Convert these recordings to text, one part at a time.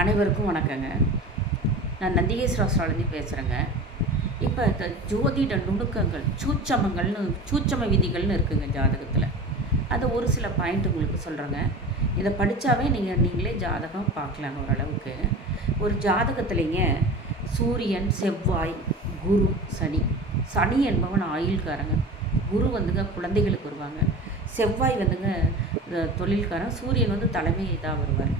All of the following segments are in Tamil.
அனைவருக்கும் வணக்கங்க. நான் நந்திகேஸ்வர அஸ்ட்ராலஜி பேசுகிறேங்க இப்போ இந்த ஜோதிட நுணுக்கங்கள் சூச்சமங்கள்னு சூச்சம விதிகள்னு இருக்குங்க ஜாதகத்தில். அதை ஒரு சில பாயிண்ட் உங்களுக்கு சொல்கிறேங்க இதை படித்தாவே நீங்கள் நீங்களே ஜாதகம் பார்க்கலாம் ஓரளவுக்கு. ஒரு ஜாதகத்துலேங்க சூரியன் செவ்வாய் குரு சனி. சனி என்பவன் ஆயுள்காரங்க. குரு வந்துங்க குழந்தைகளுக்கு வருவாங்க. செவ்வாய் வந்துங்க தொழில்காரன். சூரியன் வந்து தலைமை இதாக வருவார்.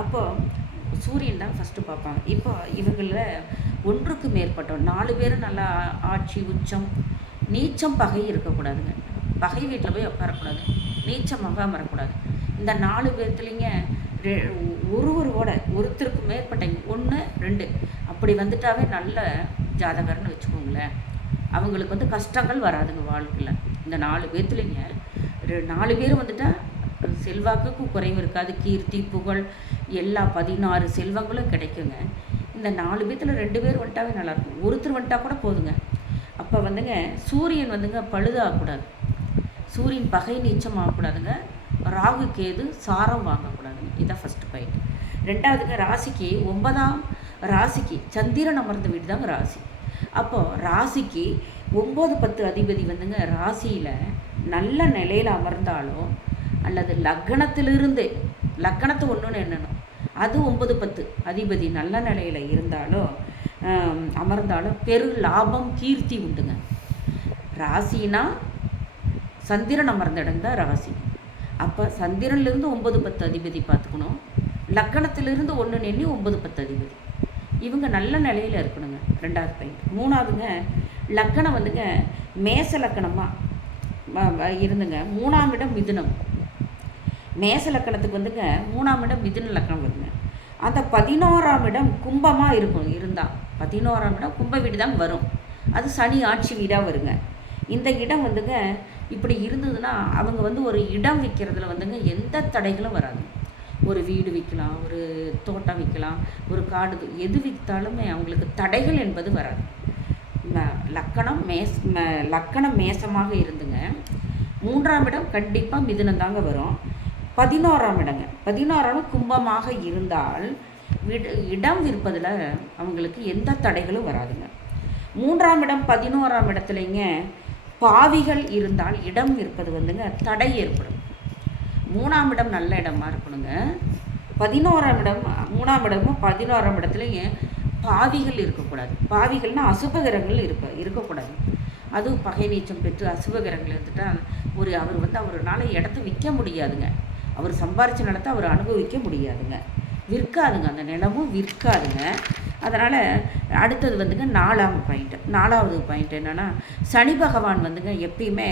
அப்போது சூரியன் தான் ஃபஸ்ட்டு பார்ப்பாங்க. இப்போ இவங்களில் ஒன்றுக்கு மேற்பட்டோம். நாலு பேரும் நல்லா ஆட்சி உச்சம் நீச்சம் பகை இருக்கக்கூடாதுங்க. பகை வீட்டில் போய் உட்காரக்கூடாது. நீச்சமாக வரக்கூடாது. இந்த நாலு பேர்த்துலேங்க ஒருவரோட ஒருத்தருக்கு மேற்பட்ட ஒன்று ரெண்டு. அப்படி வந்துட்டாவே நல்ல ஜாதகர்னு வச்சுக்கோங்களேன். அவங்களுக்கு வந்து கஷ்டங்கள் வராதுங்க வாழ்க்கையில். இந்த நாலு பேர்த்துலேங்க ரெ- நாலு பேர் வந்துட்டால் செல்வாக்குக்கும் குறைவு இருக்காது. கீர்த்தி புகழ் எல்லா பதினாறு செல்வங்களும் கிடைக்குங்க. இந்த நாலு பேர்த்தில் ரெண்டு பேர் வந்துட்டாவே நல்லாயிருக்கும். ஒருத்தர் வந்துட்டா கூட போதுங்க. அப்போ வந்துங்க சூரியன் வந்துங்க பழுதாகக்கூடாது. சூரியன் பகை நீச்சம் ஆகக்கூடாதுங்க. ராகு கேது சாரம் வாங்கக்கூடாதுங்க. இதான் ஃபஸ்ட்டு பாயிண்ட் ரெண்டாவதுங்க ராசிக்கு ஒன்பதாம் ராசிக்கு சந்திரன் அமர்ந்த வீடு தாங்க ராசி. அப்போது ராசிக்கு ஒம்பது பத்து அதிபதி வந்துங்க ராசியில் நல்ல நிலையில் அமர்ந்தாலும் அல்லது லக்னத்திலிருந்தே லக்கணத்தை ஒன்றுன்னு என்னணும் அது ஒன்பது பத்து. அதிபதி நல்ல நிலையில் இருந்தாலும் அமர்ந்தாலும் பெரு லாபம் கீர்த்தி உண்டுங்க. ராசினா சந்திரன் அமர்ந்த ராசி. அப்போ சந்திரன்லேருந்து ஒன்பது பத்து அதிபதி பார்த்துக்கணும். லக்கணத்திலிருந்து ஒன்று நெல்லி ஒன்பது பத்து அதிபதி. இவங்க நல்ல நிலையில் இருக்கணுங்க. ரெண்டாவது பாயிண்ட் மூணாவதுங்க லக்கணம் வந்துங்க மேச லக்கணமாக இருந்துங்க. மூணாம் இடம் மிதுனம். மேச லக்கணத்துக்கு வந்துங்க மூணாம் இடம் மிதுன லக்கணம் வருங்க. அந்த பதினோராம் இடம் கும்பமாக இருக்கும் இருந்தால் பதினோராம் இடம் கும்ப வீடு தான் வரும். அது சனி ஆட்சி வீடாக வருங்க. இந்த இடம் வந்துங்க இப்படி இருந்ததுன்னா அவங்க வந்து ஒரு இடம் விற்கிறதுல வந்துங்க எந்த தடைகளும் வராது. ஒரு வீடு விற்கலாம் ஒரு தோட்டம் விற்கலாம் ஒரு காடு எது விற்றாலுமே அவங்களுக்கு தடைகள் என்பது வராது. லக்கணம் மேஸ் லக்கணம் மேசமாக இருந்துங்க. மூன்றாம் இடம் கண்டிப்பாக மிதுனம் தாங்க வரும். பதினோராம் இடங்க. பதினோராம் கும்பமாக இருந்தால் இடம் விற்பதில் அவங்களுக்கு எந்த தடைகளும் வராதுங்க. மூன்றாம் இடம் பதினோராம் இடத்துலைங்க பாவிகள் இருந்தால் இடம் விற்பது வந்துங்க தடை ஏற்படும். மூணாம் இடம் நல்ல இடமா இருக்கணுங்க. பதினோராம் இடம் மூணாம் இடமும் பதினோராம் இடத்துலையும் பாவிகள் இருக்கக்கூடாது. பாவிகள்னால் அசுபகிரகங்கள் இருக்க இருக்கக்கூடாது. அதுவும் பகை நீச்சம் பெற்று அசுபகிரகங்கள் இருந்துட்டால் ஒரு அவர் வந்து அவர்னால இடத்த விற்க முடியாதுங்க. அவர் சம்பாரித்த நிலத்தை அவர் அனுபவிக்க முடியாதுங்க. விற்காதுங்க அந்த நிலமும் விற்காதுங்க. அதனால் அடுத்தது வந்துங்க நாலாம் பாயிண்ட். நாலாவது பாயிண்ட் என்னென்னா சனி பகவான் வந்துங்க எப்பயுமே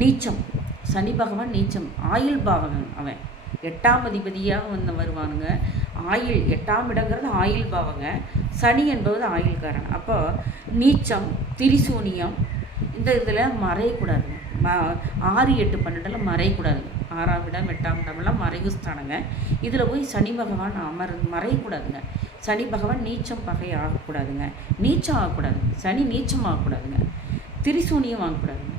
நீச்சம். சனி பகவான் நீச்சம். ஆயுள் பாவகன் அவன். எட்டாம் அதிபதியாக வந்து வருவானுங்க. ஆயுள் எட்டாம் இடங்கிறது ஆயுள் பாவங்க. சனி என்பது ஆயுள்காரன். அப்போ நீச்சம் திரிசூனியம் இந்த இதில் மறையக்கூடாதுங்க. ம ஆறு எட்டு பன்னெண்டில் மறையக்கூடாதுங்க. ஆறாம் இடம் எட்டாம் இடம்லாம் மறைவு ஸ்தானங்க இதில் போய் சனி பகவான் அமர் மறையக்கூடாதுங்க. சனி பகவான் நீச்சம் பகை ஆகக்கூடாதுங்க. நீச்சம் ஆகக்கூடாது. சனி நீச்சம் ஆகக்கூடாதுங்க. திரிசூனியம் வாங்கக்கூடாதுங்க.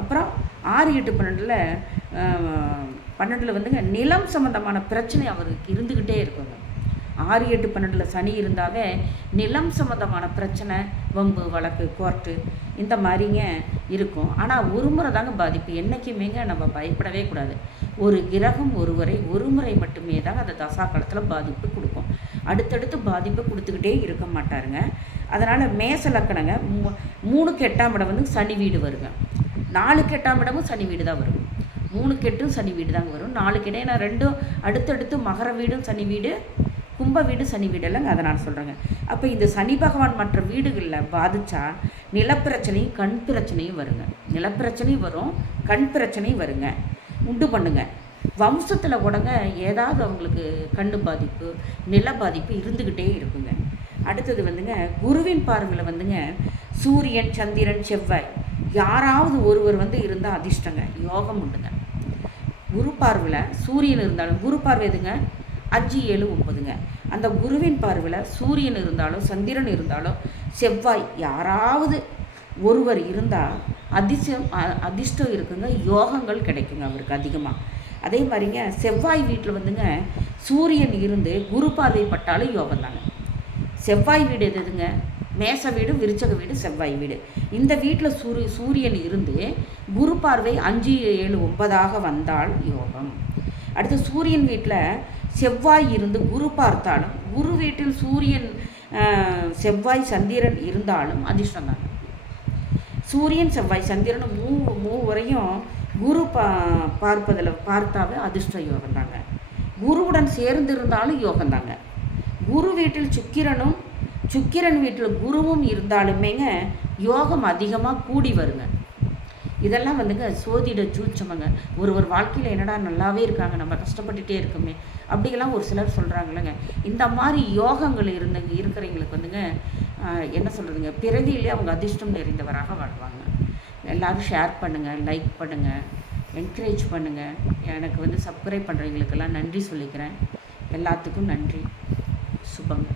அப்புறம் ஆறு எட்டு பன்னெண்டில் பன்னெண்டில் வந்துங்க நிலம் சம்மந்தமான பிரச்சனை அவருக்கு இருந்துக்கிட்டே இருக்குங்க. ஆறு எட்டு பன்னெண்டில் சனி இருந்தாவே நிலம் சம்மந்தமான பிரச்சனை வம்பு வழக்கு கோர்ட்டு இந்த மாதிரிங்க இருக்கும். ஆனால் ஒரு முறை தாங்க பாதிப்பு. என்றைக்குமேங்க நம்ம பயப்படவே கூடாது. ஒரு கிரகம் ஒருவரை ஒரு முறை மட்டுமே தாங்க அந்த தசா காலத்தில் பாதிப்பு கொடுக்கும். அடுத்தடுத்து பாதிப்பு கொடுத்துக்கிட்டே இருக்க மாட்டாருங்க. அதனால் மேச லக்கணங்க மூ மூணுக்கு எட்டாம் இடம் வந்து சனி வீடு வருங்க. நாலுக்கு எட்டாம் இடமும் சனி வீடு தான் வரும். மூணுக்கு எட்டும் சனி வீடு தாங்க வரும். நாலுக்கு இடையே நான் ரெண்டும் அடுத்தடுத்து மகர வீடும் சனி வீடு கும்ப வீடு சனி வீடு இல்லைங்க அதை நான் சொல்கிறேங்க அப்போ இந்த சனி பகவான் மற்ற வீடுகளில் பாதித்தா நிலப்பிரச்சனையும் கண் பிரச்சனையும் வருங்க. நிலப்பிரச்சனையும் வரும் கண் பிரச்சனையும் வருங்க. உண்டு பண்ணுங்க. வம்சத்தில் கூடங்க ஏதாவது அவங்களுக்கு கண் பாதிப்பு நில பாதிப்பு இருந்துக்கிட்டே இருக்குங்க. அடுத்தது வந்துங்க குருவின் பார்வையில் வந்துங்க சூரியன் சந்திரன் செவ்வாய் யாராவது ஒருவர் வந்து இருந்தால் அதிர்ஷ்டங்க யோகம் உண்டுங்க. குரு பார்வையில் சூரியன் இருந்தாலும் குரு பார்வை எதுங்க? அஞ்சு ஏழு ஒம்பதுங்க அந்த குருவின் பார்வையில் சூரியன் இருந்தாலும் சந்திரன் இருந்தாலும் செவ்வாய் யாராவது ஒருவர் இருந்தால் அதிசயம் அதிர்ஷ்டம் இருக்குங்க. யோகங்கள் கிடைக்குங்க அவருக்கு அதிகமாக அதே மாதிரிங்க செவ்வாய் வீட்டில் வந்துங்க சூரியன் இருந்து குரு பார்வை பட்டாலும் யோகம் தாங்க. செவ்வாய் வீடு எது எதுங்க? மேச வீடு விருச்சக வீடு செவ்வாய் வீடு. இந்த வீட்டில் சூரிய சூரியன் இருந்து குரு பார்வை அஞ்சு ஏழு ஒன்பதாக வந்தால் யோகம். அடுத்து சூரியன் வீட்டில் செவ்வாய் இருந்து குரு பார்த்தாலும் குரு வீட்டில் சூரியன் செவ்வாய் சந்திரன் இருந்தாலும் அதிர்ஷ்டம் தாங்க சூரியன் செவ்வாய் சந்திரன் மூ மூவரையும் குரு பா பார்ப்பதில் பார்த்தாவே அதிர்ஷ்ட யோகம் தாங்க குருவுடன் சேர்ந்து இருந்தாலும் யோகம் தாங்க குரு வீட்டில் சுக்கிரனும் சுக்கிரன் வீட்டில் குருவும் இருந்தாலுமேங்க யோகம் அதிகமாக கூடி வருங்க. இதெல்லாம் வந்துங்க சோதிட சூச்சமங்க ஒரு ஒரு வாழ்க்கையில் என்னடா நல்லாவே இருக்காங்க நம்ம கஷ்டப்பட்டுட்டே இருக்கோமே அப்படியெல்லாம் ஒரு சிலர் சொல்கிறாங்களேங்க இந்த மாதிரி யோகங்கள் இருந்த இருக்கிறவங்களுக்கு வந்துங்க என்ன சொல்கிறதுங்க பிறவியிலே அவங்க அதிர்ஷ்டம் நிறைந்தவராக வாழ்வாங்க. எல்லாரும் ஷேர் பண்ணுங்கள் லைக் பண்ணுங்கள் என்கரேஜ் பண்ணுங்கள் எனக்கு வந்து சப்ஸ்கிரைப் பண்ணுறவங்களுக்கெல்லாம் நன்றி சொல்லிக்கிறேன். எல்லாத்துக்கும் நன்றி. சுபங்க